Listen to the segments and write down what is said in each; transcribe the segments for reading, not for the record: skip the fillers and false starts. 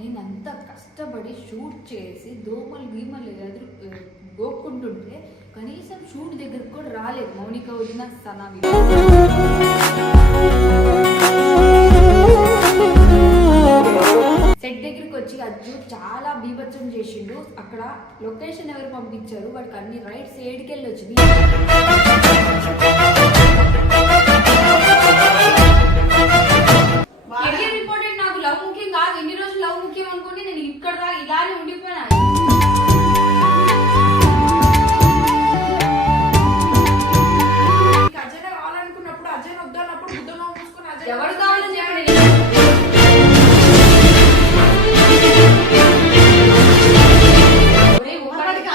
నేను అంత కష్టపడి షూట్ చేసి దోమలు గీమలు గోక్కుంటుంటే కనీసం షూట్ దగ్గరకు కూడా రాలేదు మౌనిక వదిన సనా. సెట్ దగ్గరికి వచ్చి అజ్జు చాలా బీభత్సం చేసిండు. అక్కడ లొకేషన్ ఎవరు పంపించారు, వాడికి అన్ని రైట్స్ ఏడికెళ్ళి వచ్చింది. కెరియర్ ఇంపార్టెంట్, నాకు లవ్ ముఖ్యం కాదు. ఎన్ని రోజులు లవ్ ముఖ్యం అనుకోండి, నేను ఇక్కడ దాకా ఇలానే ఉండిపోయినా. అజయ్ కావాలనుకున్నప్పుడు అజయ్ వద్దన్నప్పుడు బుద్ధమా చూసుకుని అజయ్ ఎవరు కావాలని చెప్పండి.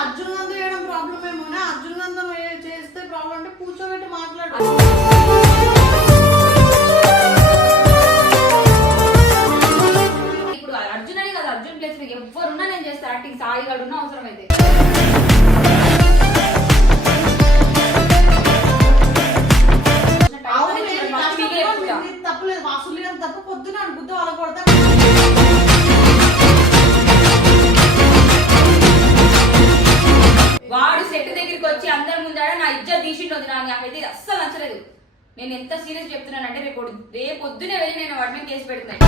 అర్జున్ నంద చేయడం ప్రాబ్లం ఏమోనా? అర్జున్ నంద చేస్తే ప్రాబ్లం అంటే కూర్చోబెట్టి మాట్లాడు. ఇప్పుడు అర్జున్ అని కదా, అర్జున్ ప్లేస్ ఎవరున్నా నేను చేస్తా యాక్టింగ్. సాయి గారు ఉన్న అవసరం అయితే తప్పలేదు. వాసులు తప్ప పొద్దున బుద్ధ వాళ్ళ కొడతా. వాడు సెట్ దగ్గరికి వచ్చి అందరి ముందాడ నా ఇజ్జత్ తీసిండు. నాకైతే ఇది అస్సలు నచ్చలేదు. నేను ఎంత సీరియస్ చెప్తున్నానంటే రేపు పొద్దునే వెళ్ళి నేను వాడి మీద కేసు పెడుతున్నాను.